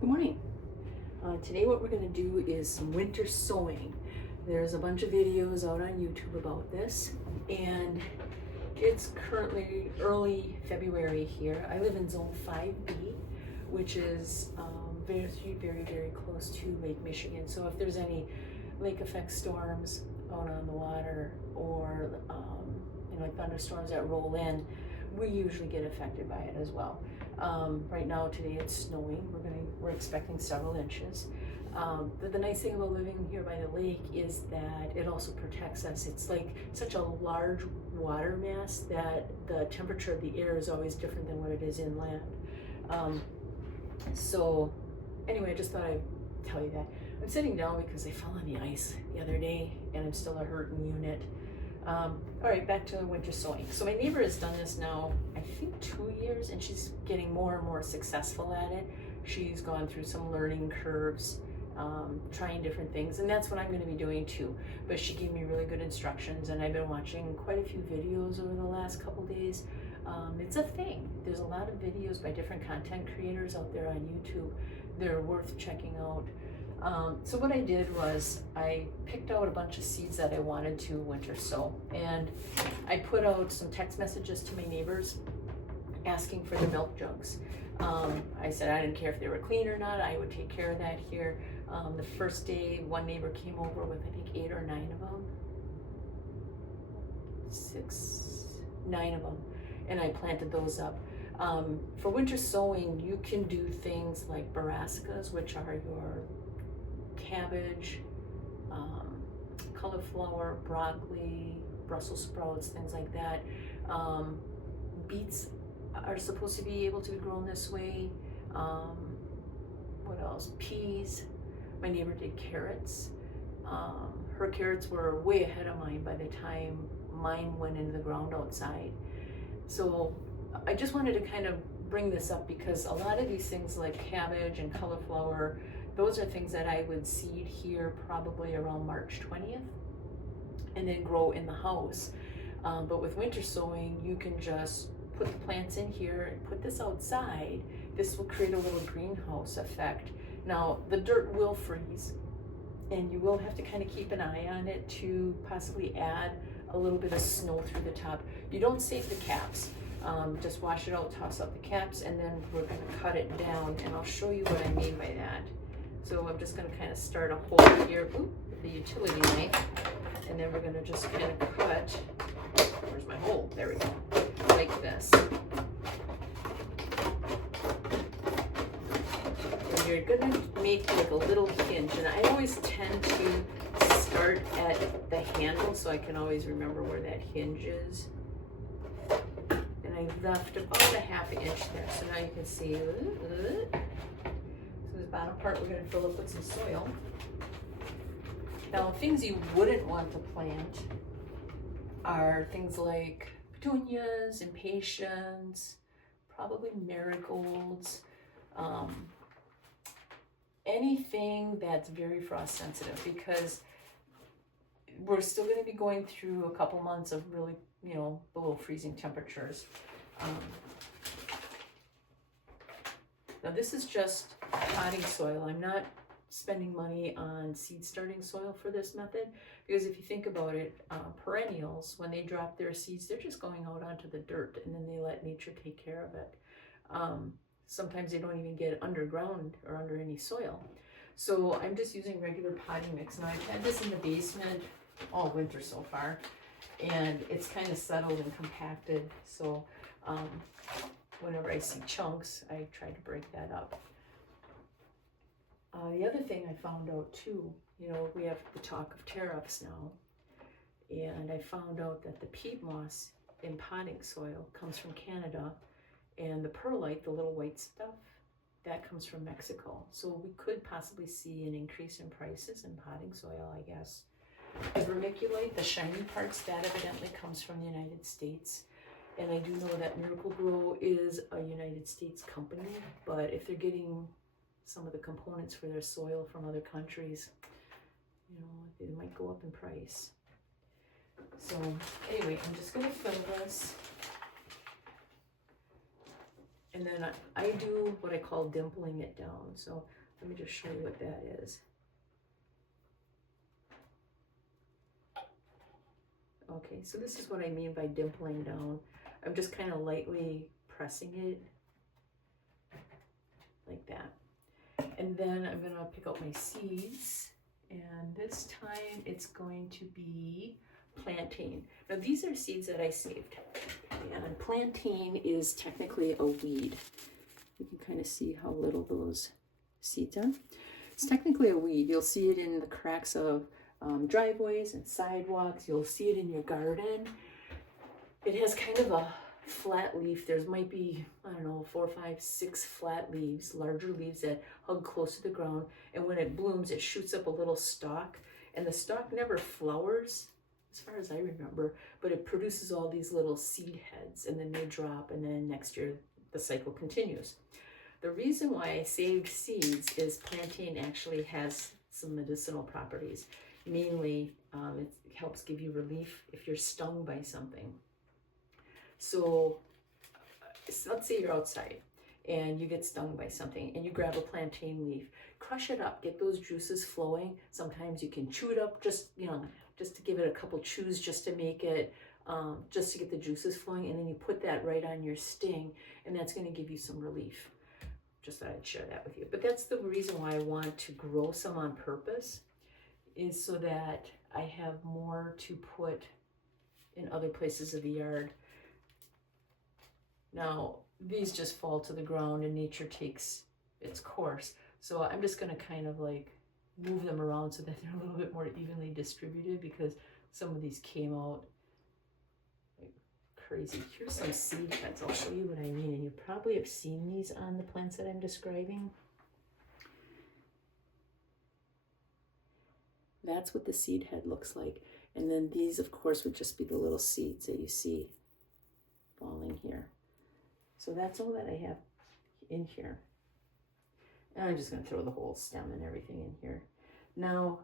Good morning. Today what we're going to do is some winter sowing. There's a bunch of videos out on YouTube about this, and it's currently early February here. I live in Zone 5B, which is very close to Lake Michigan. So if there's any lake effect storms out on the water, or like thunderstorms that roll in, we usually get affected by it as well. Right now, today it's snowing. We're expecting several inches. But the nice thing about living here by the lake is that it also protects us. It's like such a large water mass that the temperature of the air is always different than what it is inland. So anyway, I just thought I'd tell you that. I'm sitting down because I fell on the ice the other day and I'm still a hurting unit. All right, back to winter sowing. So my neighbor has done this now, I think 2 years, and she's getting more and more successful at it. She's gone through some learning curves, trying different things, and that's what I'm going to be doing too. But she gave me really good instructions, and I've been watching quite a few videos over the last couple days. It's a thing. There's a lot of videos by different content creators out there on YouTube. They're worth checking out. So what I did was I picked out a bunch of seeds that I wanted to winter sow, and I put out some text messages to my neighbors asking for the milk jugs. I said I didn't care if they were clean or not, I would take care of that here. The first day, one neighbor came over with I think 8 or 9 of them. 9 of them, and I planted those up. For winter sowing, you can do things like brassicas, which are your cabbage, cauliflower, broccoli, Brussels sprouts, things like that. Beets are supposed to be able to be grown this way. What else? Peas. My neighbor did carrots. Her carrots were way ahead of mine by the time mine went into the ground outside. So I just wanted to kind of bring this up because a lot of these things like cabbage and cauliflower, those are things that I would seed here probably around March 20th and then grow in the house. But with winter sowing, you can just put the plants in here and put this outside. This will create a little greenhouse effect. Now, the dirt will freeze, and you will have to kind of keep an eye on it to possibly add a little bit of snow through the top. You don't save the caps. Just wash it out, toss out the caps, and then we're going to cut it down, and I'll show you what I mean by that. So I'm just going to kind of start a hole here with the utility knife, and then we're going to just kind of cut. Where's my hole? There we go. Like this. And you're going to make like a little hinge, and I always tend to start at the handle so I can always remember where that hinge is. And I left about a ½ inch there, so now you can see. So this bottom part we're going to fill up with some soil. Now, things you wouldn't want to plant are things like petunias, impatiens, probably marigolds, anything that's very frost sensitive, because we're still going to be going through a couple months of really, below freezing temperatures. Now this is just potting soil. I'm not spending money on seed starting soil for this method, because if you think about it, perennials, when they drop their seeds, they're just going out onto the dirt and then they let nature take care of it. Sometimes they don't even get underground or under any soil. So I'm just using regular potting mix. Now I've had this in the basement all winter so far, and it's kind of settled and compacted. So whenever I see chunks, I try to break that up. The other thing I found out too, we have the talk of tariffs now, and I found out that the peat moss in potting soil comes from Canada, and the perlite, the little white stuff, that comes from Mexico. So we could possibly see an increase in prices in potting soil, I guess. The vermiculite, the shiny parts, that evidently comes from the United States. And I do know that Miracle Grow is a United States company, but if they're getting some of the components for their soil from other countries, they might go up in price. So anyway, I'm just going to fill this. And then I do what I call dimpling it down. So let me just show you what that is. Okay, so this is what I mean by dimpling down. I'm just kind of lightly pressing it like that. And then I'm gonna pick out my seeds. And this time it's going to be plantain. Now these are seeds that I saved. And plantain is technically a weed. You can kind of see how little those seeds are. It's technically a weed. You'll see it in the cracks of driveways and sidewalks. You'll see it in your garden. It has kind of a flat leaf. There might be, I don't know, 4, 5, 6 flat leaves, larger leaves that hug close to the ground. And when it blooms, it shoots up a little stalk. And the stalk never flowers, as far as I remember, but it produces all these little seed heads, and then they drop, and then next year the cycle continues. The reason why I saved seeds is plantain actually has some medicinal properties. Mainly, it helps give you relief if you're stung by something. So let's say you're outside and you get stung by something and you grab a plantain leaf, crush it up, get those juices flowing. Sometimes you can chew it up, just to give it a couple chews, just to make it, just to get the juices flowing. And then you put that right on your sting, and that's going to give you some relief. Just thought I'd share that with you. But that's the reason why I want to grow some on purpose, is so that I have more to put in other places of the yard. Now, these just fall to the ground and nature takes its course. So I'm just going to kind of like move them around so that they're a little bit more evenly distributed, because some of these came out like crazy. Here's some seed heads. I'll show you what I mean. And you probably have seen these on the plants that I'm describing. That's what the seed head looks like. And then these, of course, would just be the little seeds that you see falling here. So that's all that I have in here. And I'm just going to throw the whole stem and everything in here. Now,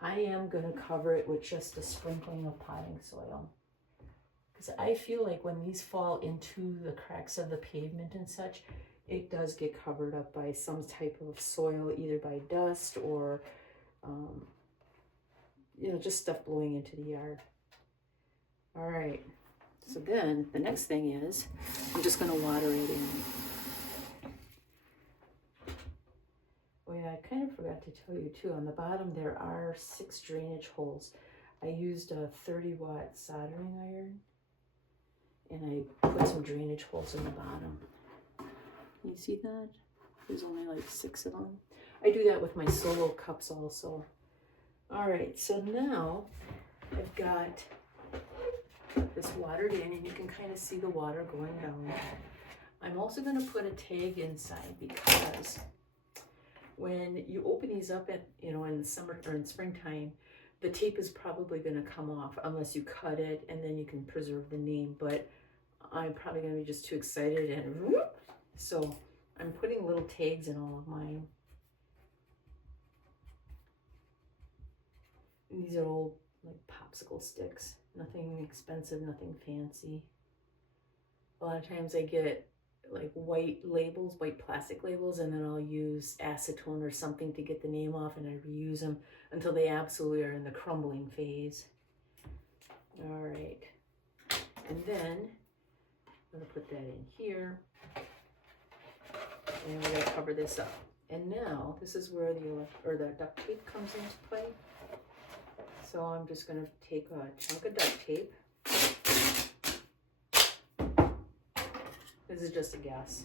I am going to cover it with just a sprinkling of potting soil, because I feel like when these fall into the cracks of the pavement and such, it does get covered up by some type of soil, either by dust or just stuff blowing into the yard. All right, so then the next thing is I'm just going to water it in. Oh yeah, I kind of forgot to tell you too, on the bottom there are 6 drainage holes. I used a 30-watt soldering iron, and I put some drainage holes in the bottom. Can you see that? There's only like 6 of them. I do that with my solo cups also. All right, so now I've got this watered in, and you can kind of see the water going down. I'm also going to put a tag inside, because when you open these up in summer or in springtime, the tape is probably going to come off unless you cut it, and then you can preserve the name. But I'm probably going to be just too excited, and whoop, so I'm putting little tags in all of mine. And these are old like popsicle sticks, nothing expensive, nothing fancy. A lot of times I get like white labels, white plastic labels, and then I'll use acetone or something to get the name off, and I reuse them until they absolutely are in the crumbling phase. All right, and then I'm gonna put that in here, and we're gonna cover this up. And now this is where the duct tape comes into play. So I'm just going to take a chunk of duct tape. This is just a guess.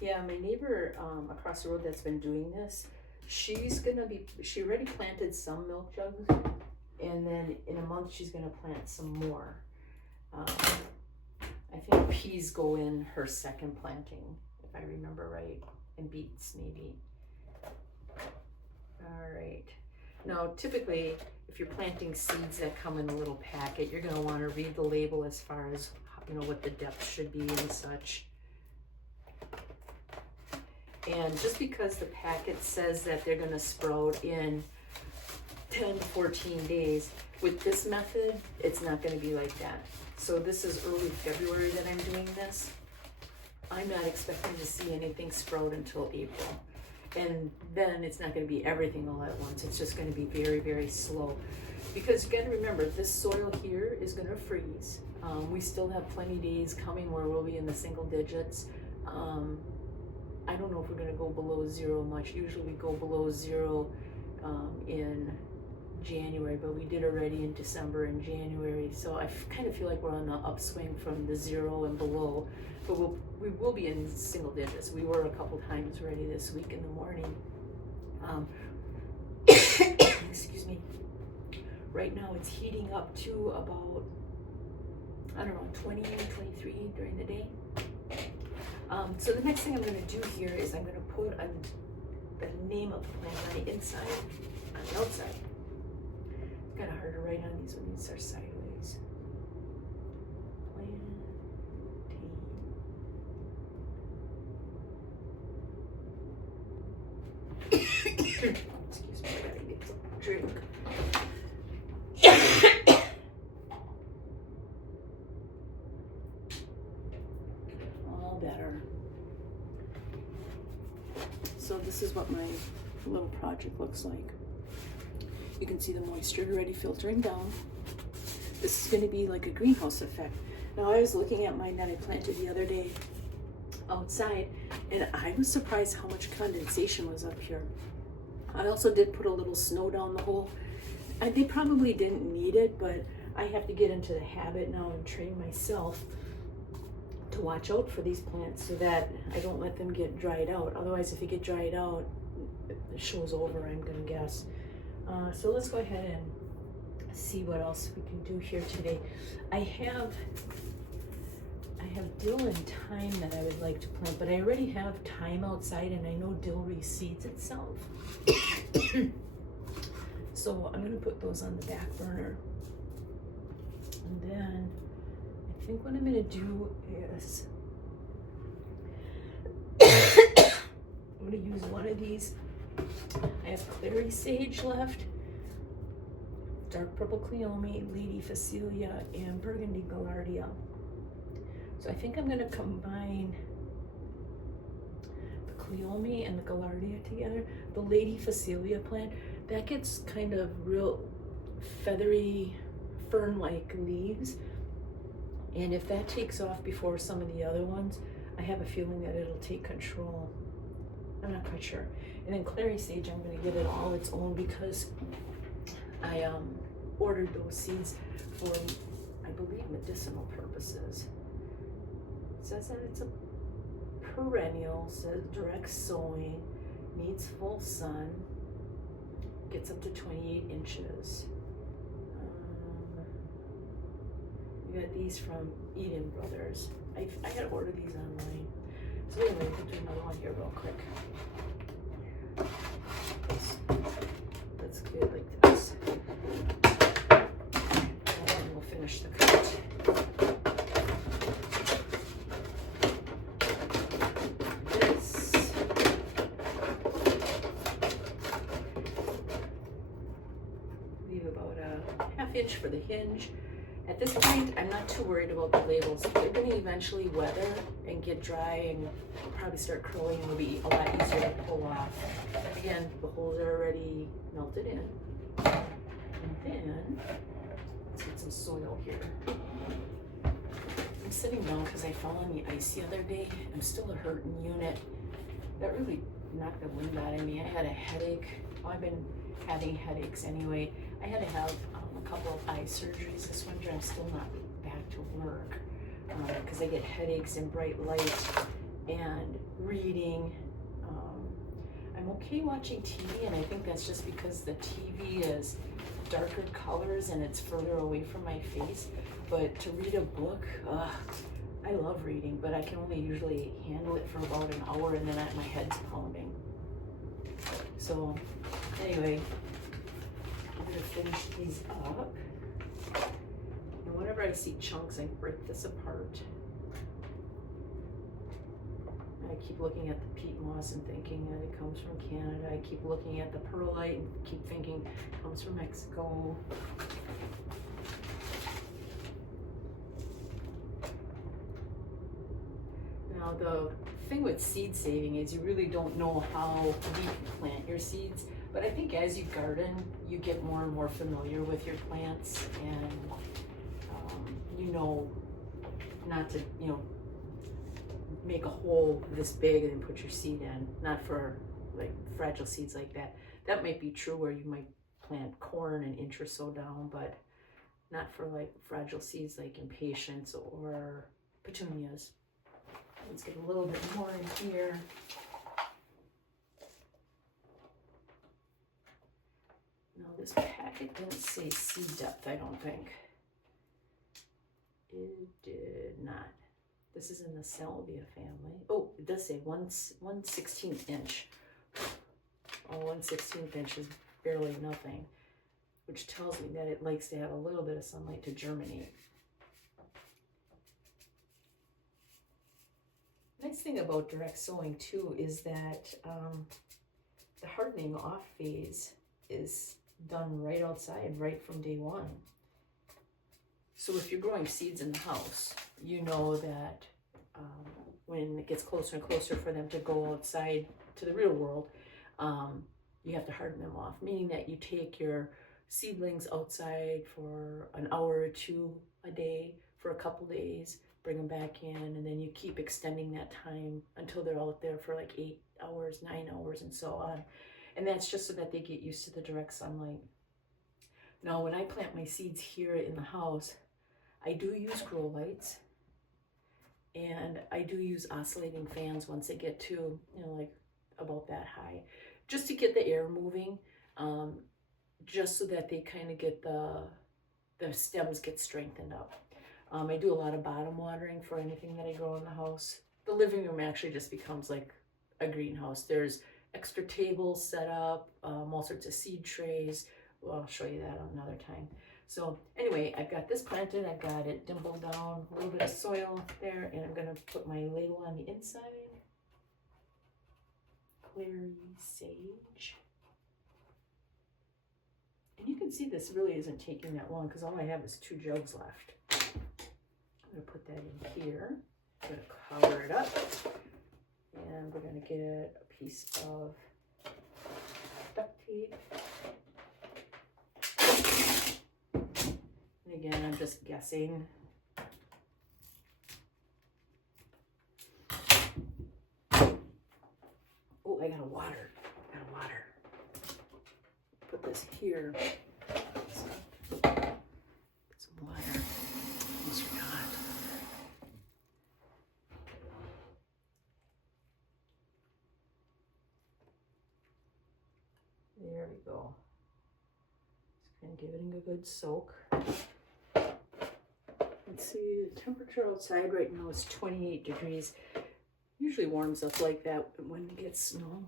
Yeah, my neighbor across the road that's been doing this, she already planted some milk jugs, and then in a month she's going to plant some more. I think peas go in her second planting, if I remember right, and beets maybe. All right. Now, typically, if you're planting seeds that come in a little packet, you're going to want to read the label as far as, what the depth should be and such. And just because the packet says that they're going to sprout in 10 to 14 days. With this method, it's not going to be like that. So this is early February that I'm doing this. I'm not expecting to see anything sprout until April. And then it's not going to be everything all at once. It's just going to be very, very slow. Because you got to remember, this soil here is going to freeze. We still have plenty days coming where we'll be in the single digits. I don't know if we're going to go below zero much. Usually we go below zero in January, but we did already in December and January. So I kind of feel like we're on the upswing from the zero and below. But we will be in single digits. We were a couple times already this week in the morning. Excuse me. Right now it's heating up to about, I don't know, 20, 23 during the day. So the next thing I'm going to do here is I'm going to put the name of the plant on the inside, on the outside. It's kind of hard to write on these when these are sideways. Excuse me, I gotta get a drink. All better. So this is what my little project looks like. You can see the moisture already filtering down. This is going to be like a greenhouse effect. Now I was looking at mine that I planted the other day outside, and I was surprised how much condensation was up here. I also did put a little snow down the hole. They probably didn't need it, but I have to get into the habit now and train myself to watch out for these plants so that I don't let them get dried out. Otherwise, if they get dried out, the show's over, I'm gonna guess. So let's go ahead and see what else we can do here today. I have dill and thyme that I would like to plant, but I already have thyme outside, and I know dill reseeds itself. So I'm going to put those on the back burner. And then I think what I'm going to do is I'm going to use one of these. I have clary sage left, dark purple cleome, lady phacelia, and burgundy gaillardia. So I think I'm going to combine the cleome and the gaillardia together. The lady phacelia plant, that gets kind of real feathery fern-like leaves. And if that takes off before some of the other ones, I have a feeling that it'll take control. I'm not quite sure. And then clary sage, I'm going to give it all its own because I ordered those seeds for, I believe, medicinal purposes. It says that it's a perennial, says direct sowing, needs full sun, gets up to 28 inches. You got these from Eden Brothers. I had to order these online. So anyway, we'll do another one here real quick. Let's get it like this. And then we'll finish the cut. Leave about a ½ inch for the hinge. At this point, I'm not too worried about the labels. They're going to eventually weather and get dry and probably start curling. It'll be a lot easier to pull off. Again, the holes are already melted in. And then, let's get some soil here. I'm sitting down because I fell on the ice the other day. I'm still a hurting unit. That really knocked the wind out of me. I had a headache. Well, I've been having headaches anyway. I had to have a couple of eye surgeries this winter. I'm still not back to work because I get headaches in bright light and reading. I'm okay watching TV, and I think that's just because the TV is darker colors and it's further away from my face. But to read a book, I love reading, but I can only usually handle it for about an hour, and then my head's pounding. So anyway, I'm going to finish these up. And whenever I see chunks, I break this apart. I keep looking at the peat moss and thinking that it comes from Canada. I keep looking at the perlite and keep thinking it comes from Mexico. Now the thing with seed saving is you really don't know how deep you plant your seeds, but I think as you garden, you get more and more familiar with your plants, and you know not to, you know, make a hole this big and then put your seed in. Not for like fragile seeds like that. That might be true where you might plant corn an inch or so down, but not for like fragile seeds like impatiens or petunias. Let's get a little bit more in here. Now this packet didn't say seed depth, I don't think. It did not. This is in the salvia family. Oh, it does say 1/16 inch. Oh, 1/16 inch is barely nothing, which tells me that it likes to have a little bit of sunlight to germinate. Nice thing about direct sowing too is that the hardening off phase is done right outside, right from day one. So if you're growing seeds in the house, you know that when it gets closer and closer for them to go outside to the real world, you have to harden them off, meaning that you take your seedlings outside for an hour or two a day for a couple days, bring them back in, and then you keep extending that time until they're out there for like 8 hours, 9 hours, and so on. And that's just so that they get used to the direct sunlight. Now, when I plant my seeds here in the house, I do use grow lights, and I do use oscillating fans once they get to, you know, like about that high, just to get the air moving, just so that they kind of get the stems get strengthened up. I do a lot of bottom watering for anything that I grow in the house. The living room actually just becomes like a greenhouse. There's extra tables set up, all sorts of seed trays. Well, I'll show you that another time. So anyway, I've got this planted. I've got it dimpled down, a little bit of soil there, and I'm gonna put my label on the inside. Clary sage. And you can see this really isn't taking that long because all I have is 2 jugs left. I'm gonna put that in here. I'm gonna cover it up, and we're gonna get a piece of duct tape. And again, I'm just guessing. Oh, I gotta water. Put this here. Put some water. Almost forgot. There we go. Just gonna give it a good soak. Let's see, the temperature outside right now is 28 degrees. Usually warms up like that when we get snow.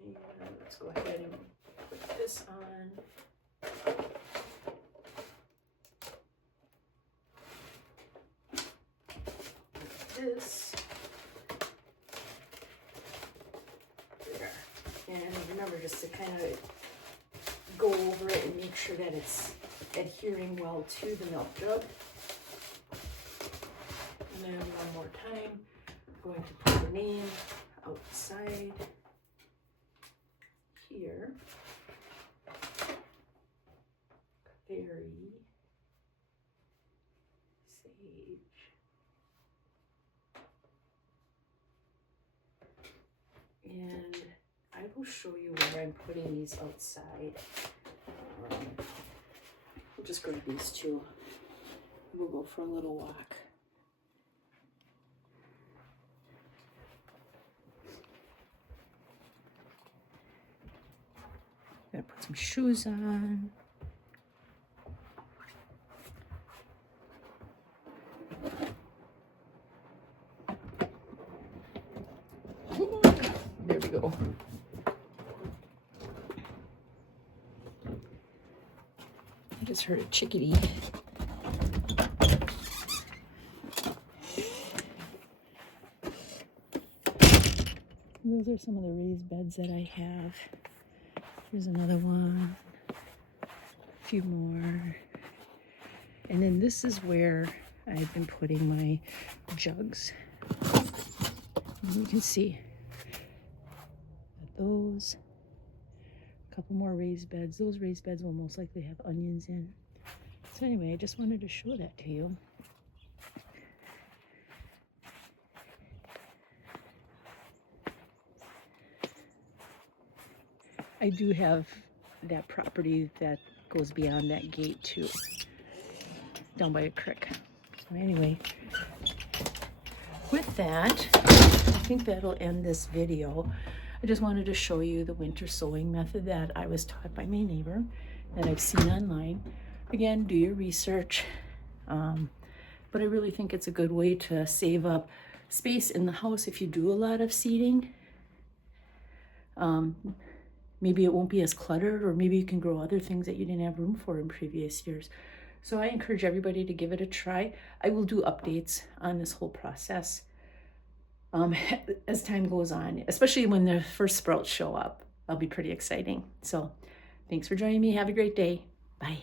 And let's go ahead and put this on. Like this. There. And remember just to kind of go over it and make sure that it's adhering well to the milk jug. And then one more time, I'm going to put the name outside here. Clary sage. And I will show you where I'm putting these outside. We'll just grab these 2. We'll go for a little walk. Gotta put some shoes on. There we go. I just heard a chickadee. Those are some of the raised beds that I have. Here's another one. A few more. And then this is where I've been putting my jugs. And you can see those. A couple more raised beds. Those raised beds will most likely have onions in. So anyway, I just wanted to show that to you. I do have that property that goes beyond that gate too, down by a creek. So anyway, with that, I think that'll end this video. I just wanted to show you the winter sowing method that I was taught by my neighbor that I've seen online. Again, do your research, but I really think it's a good way to save up space in the house if you do a lot of seeding. Maybe it won't be as cluttered, or maybe you can grow other things that you didn't have room for in previous years. So I encourage everybody to give it a try. I will do updates on this whole process as time goes on, especially when the first sprouts show up. That'll be pretty exciting. So thanks for joining me. Have a great day. Bye.